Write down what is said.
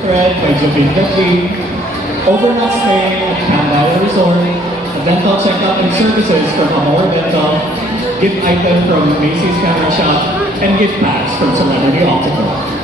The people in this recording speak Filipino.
Thread by Jovin Gagli, overnight stay at Cambaya Resort, a dental checkup and services from Amor Dental, gift item from Macy's Camera Shop, and gift packs from Celebrity Optical.